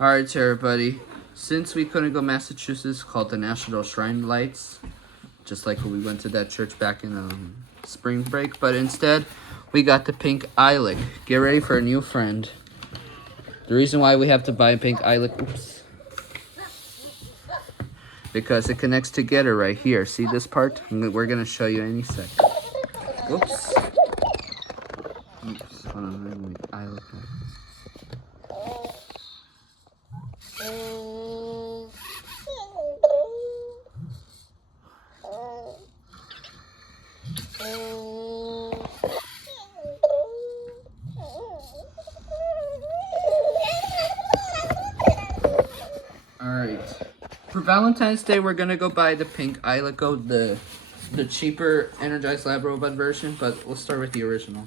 Alright, so everybody, since we couldn't go to Massachusetts, called the National Shrine Lights, just like when we went to that church back in spring break, but instead, we got the pink Eilik. Get ready for a new friend. The reason why we have to buy a pink Eilik, oops, because it connects together right here. See this part? We're going to show you any second. Whoops. Oops, hold on, Eilik. Alright. For Valentine's Day, we're gonna go buy the pink Eilik, the cheaper Energize Lab Robot version, but we'll start with the original.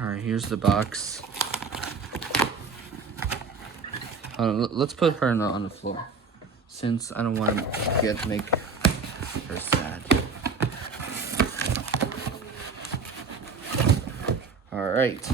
Alright, here's the box. Let's put her on the floor, since I don't want to make her sad. Alright.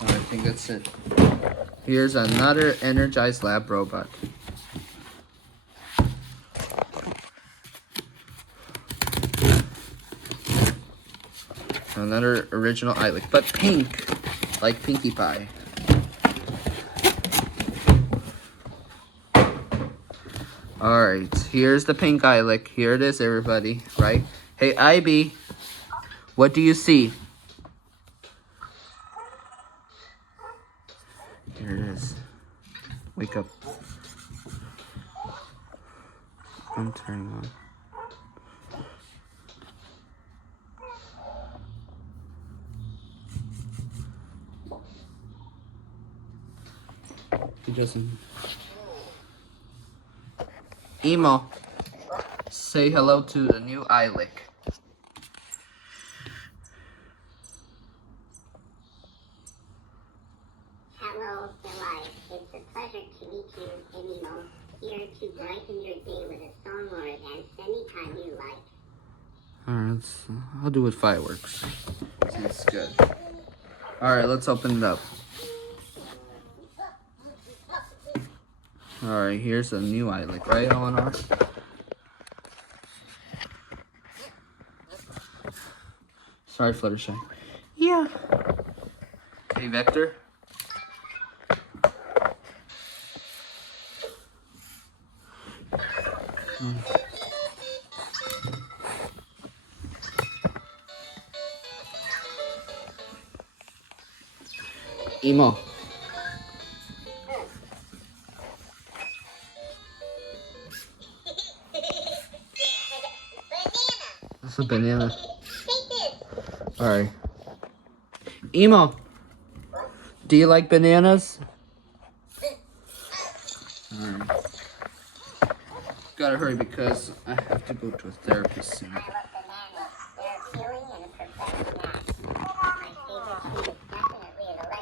I think that's it. Here's another Energize Lab Robot. Another original Eilik, but pink, like Pinkie Pie. Alright, here's the pink Eilik. Here it is, everybody, right? Hey, Ivy, what do you see? Here it is. Wake up. I'm turning on. He doesn't. Emo, say hello to the new Eilik. Hello, Delight. It's a pleasure to meet you, Elinor. Here to brighten your day with a song or a dance anytime you like. Alright, I'll do with fireworks. Seems good. Alright, let's open it up. Alright, here's a new Eilik, right, Elinor? Sorry, Fluttershy. Yeah. Hey, Vector. Emo. That's a banana. Alright. Emo, do you like bananas? Alright. Gotta hurry because I have to go to a therapist soon.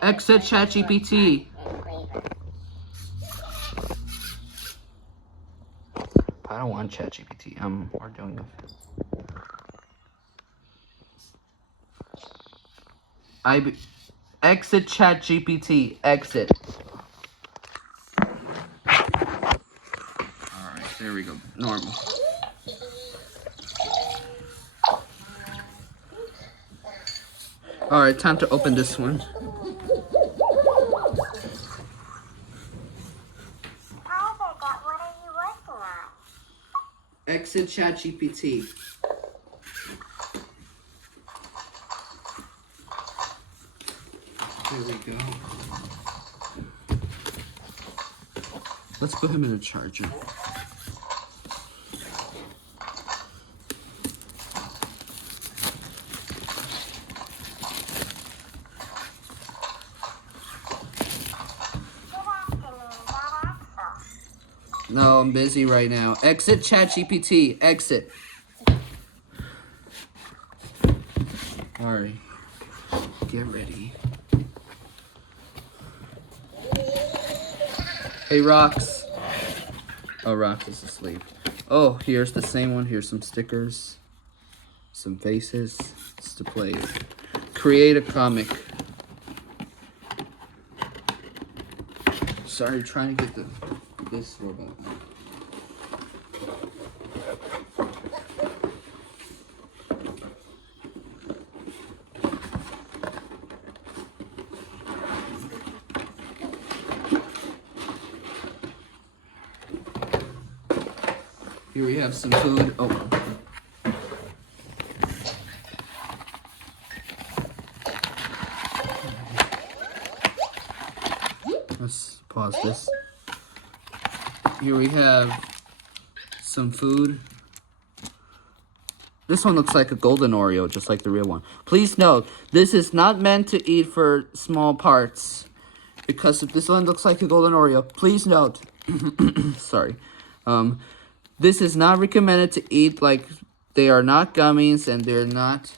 Exit ChatGPT. I don't want ChatGPT. We're doing it. Exit ChatGPT. Exit. Alright, there we go. Normal. Alright, time to open this one. Exit ChatGPT. There we go. Let's put him in a charger. No, I'm busy right now. Exit ChatGPT. Exit. Alright. Get ready. Hey, Rox. Oh, Rox is asleep. Oh, here's the same one. Here's some stickers. Some faces. It's to play. Create a comic. Sorry, trying to get this robot. Here we have some food. Oh. Let's pause this. Here we have some food. This one looks like a golden Oreo, just like the real one. Please note, this is not meant to eat for small parts. Because if this one looks like a golden Oreo, please note. Sorry. This is not recommended to eat. Like, they are not gummies and they're not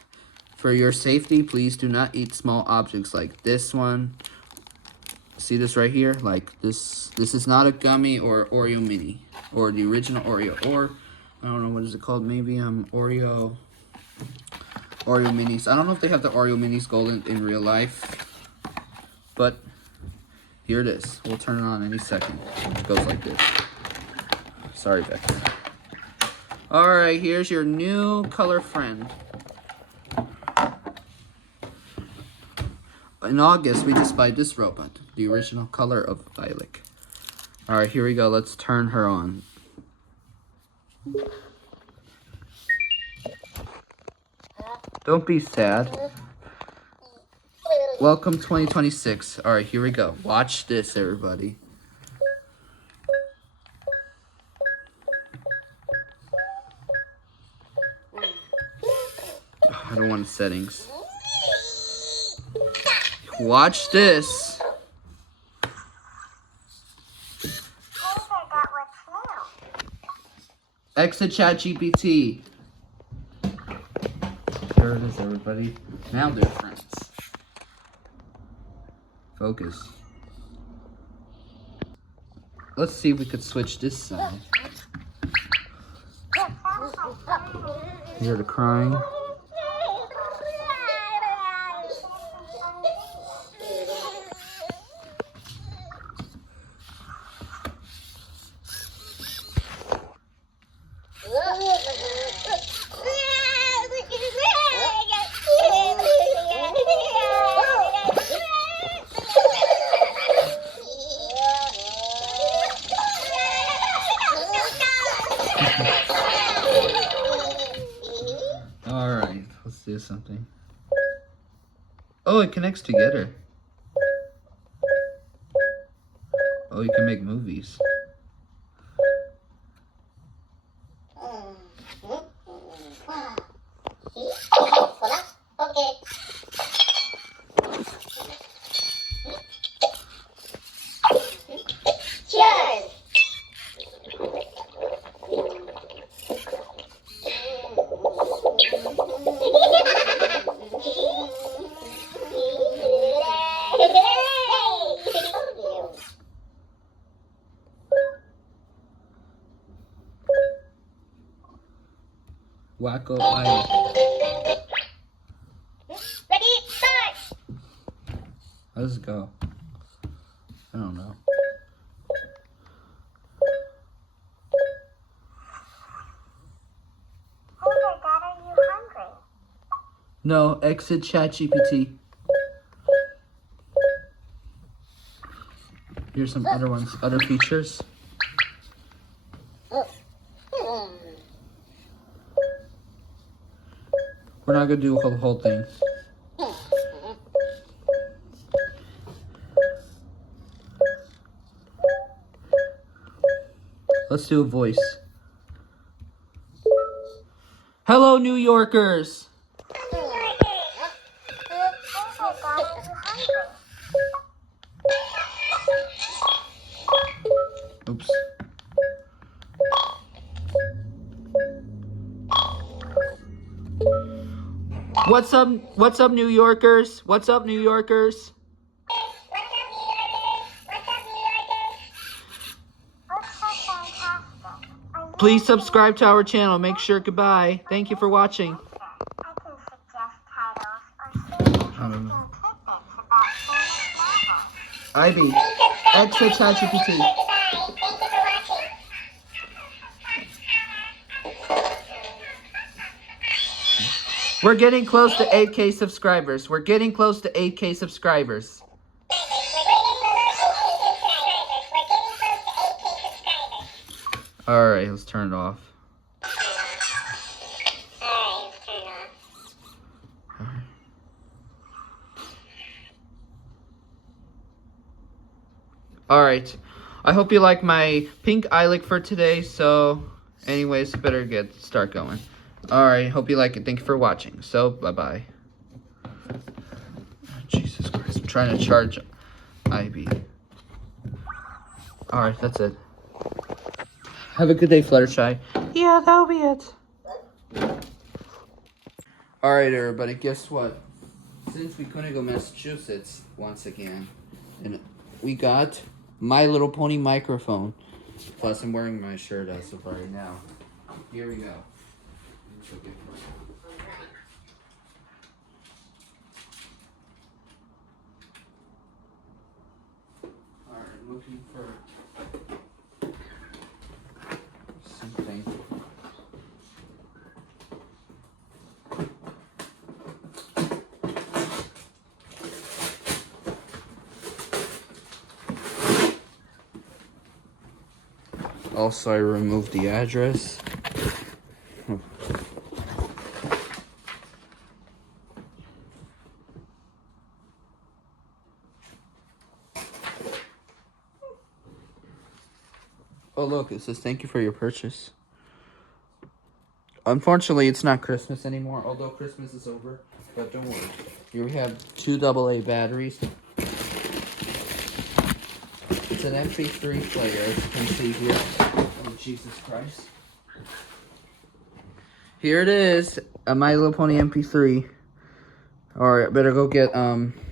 for your safety. Please do not eat small objects like this one. See this right here? Like this is not a gummy or Oreo mini or the original Oreo, or I don't know, what is it called? Maybe Oreo minis. I don't know if they have the Oreo minis golden in real life, but here it is. We'll turn it on any second. It goes like this. Sorry, Becky. All right, here's your new color friend. In August, we just buy this robot, the original color of Eilik. All right, here we go. Let's turn her on. Don't be sad. Welcome 2026. All right, here we go. Watch this, everybody. I don't want settings. Watch this. Exit ChatGPT. There it is, everybody. Now they're friends. Focus. Let's see if we could switch this side. Hear the crying. Alright, let's do something. Oh, it connects together. Oh, you can make movies. Wacko Eilik. Ready, start! How does it go? I don't know. Oh my god, are you hungry? No, exit ChatGPT. Here's some other ones, other features. We're not gonna do the whole thing. Let's do a voice. Hello, New Yorkers. Oops. What's up? What's up, New Yorkers? What's up, New Yorkers? Please subscribe to our channel. Make sure. Goodbye. Thank you for watching. I don't know. Ivy, exit ChatGPT. We're getting close to 8K subscribers. We're getting close to 8K subscribers. Alright, let's turn it off. Alright, I hope you like my pink Eilik for today, so anyways, better start going. Alright, hope you like it. Thank you for watching. So, bye-bye. Oh, Jesus Christ, I'm trying to charge Ivy. Alright, that's it. Have a good day, Fluttershy. Yeah, that'll be it. Alright, everybody, guess what? Since we couldn't go Massachusetts once again, and we got My Little Pony microphone. Plus, I'm wearing my shirt as of right now. Here we go. Alright, looking for something. Also, I removed the address. Oh, look, it says thank you for your purchase. Unfortunately, it's not Christmas anymore, although Christmas is over. But don't worry. Here we have 2 AA batteries. It's an MP3 player, as you can see here. Oh, Jesus Christ. Here it is, a My Little Pony MP3. Alright, better go get, Elinor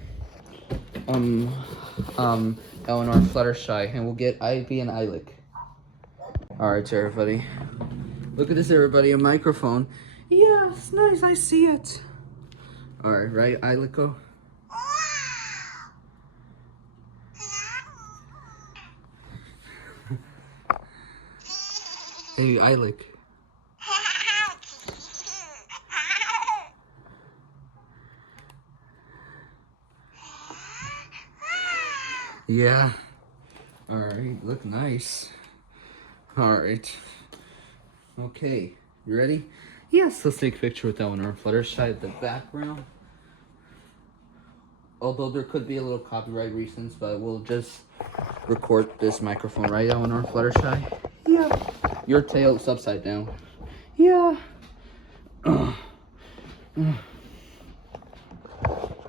Fluttershy, and we'll get Ivy and Eilik. Alright, everybody. Look at this, everybody, a microphone. Yeah, it's nice, I see it. Alright, right, Eiliko? Hey, Eilik. Yeah. Alright, look nice. Alright. Okay, you ready? Yes, let's take a picture with Elinor Fluttershy at the background. Although there could be a little copyright reasons, but we'll just record this microphone, right, Elinor Fluttershy? Yeah. Your tail's upside down. Yeah.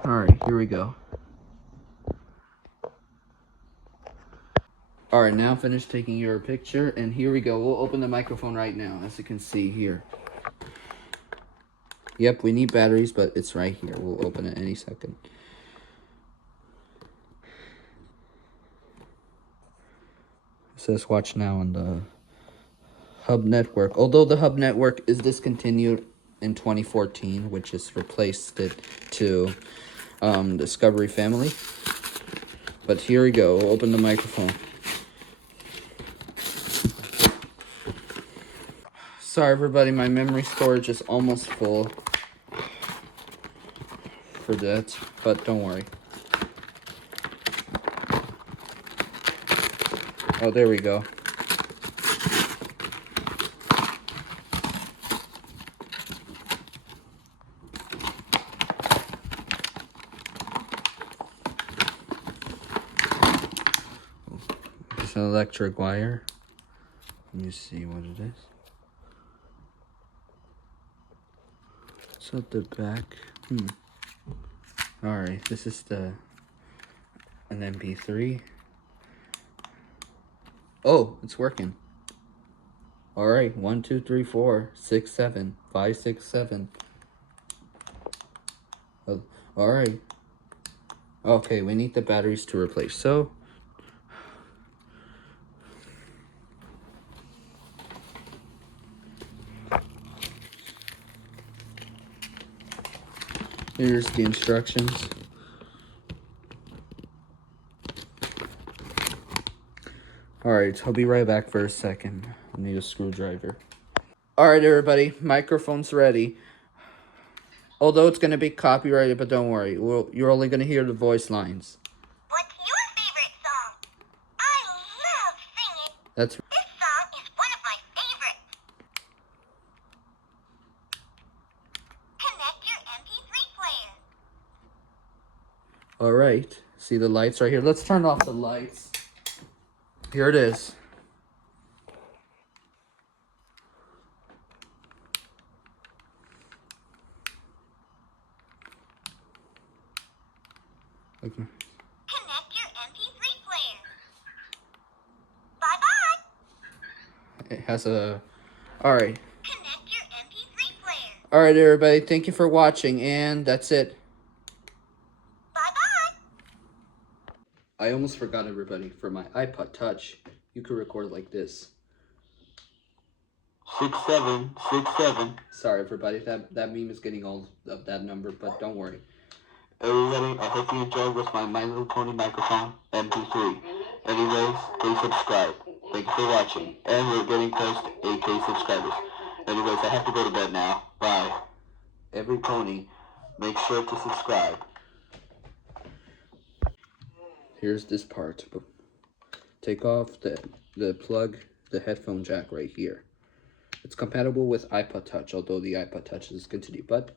Alright, here we go. Alright, now finish taking your picture, and here we go. We'll open the microphone right now, as you can see here. Yep, we need batteries, but it's right here. We'll open it any second. It says watch now on the Hub Network. Although the Hub Network is discontinued in 2014, which has replaced it to Discovery Family. But here we go. We'll open the microphone. Sorry, everybody. My memory storage is almost full for that, but don't worry. Oh, there we go. It's an electric wire. Let me see what it is. It's at the back. Alright, this is an MP3. Oh, it's working. Alright, 1, 2, 3, 4, 6, 7, 5, 6, 7. Oh, alright. Okay, we need the batteries to replace. So, Here's the instructions. Alright, I'll be right back for a second. I need a screwdriver. Alright, everybody, microphone's ready. Although it's going to be copyrighted, but don't worry. You're only going to hear the voice lines. What's your favorite song? I love singing. That's This song is one of my favorites. Connect your MP3 player. alright. See the lights right here? Let's turn off the lights. Here it is. Okay. Connect your MP3 player. Bye-bye. It has a... Alright. Connect your MP3 player. Alright, everybody. Thank you for watching, and that's it. Bye-bye. I almost forgot, everybody. For my iPod Touch, you could record like this. 6767. Sorry, everybody. That meme is getting old of that number, but don't worry. Everybody, I hope you enjoyed with my My Little Pony microphone, MP3. Anyways, please subscribe. Thank you for watching. And we're getting close to 8K subscribers. Anyways, I have to go to bed now. Bye. Every pony, make sure to subscribe. Here's this part. Take off the plug, the headphone jack right here. It's compatible with iPod Touch, although the iPod Touch is discontinued. But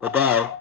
bye-bye.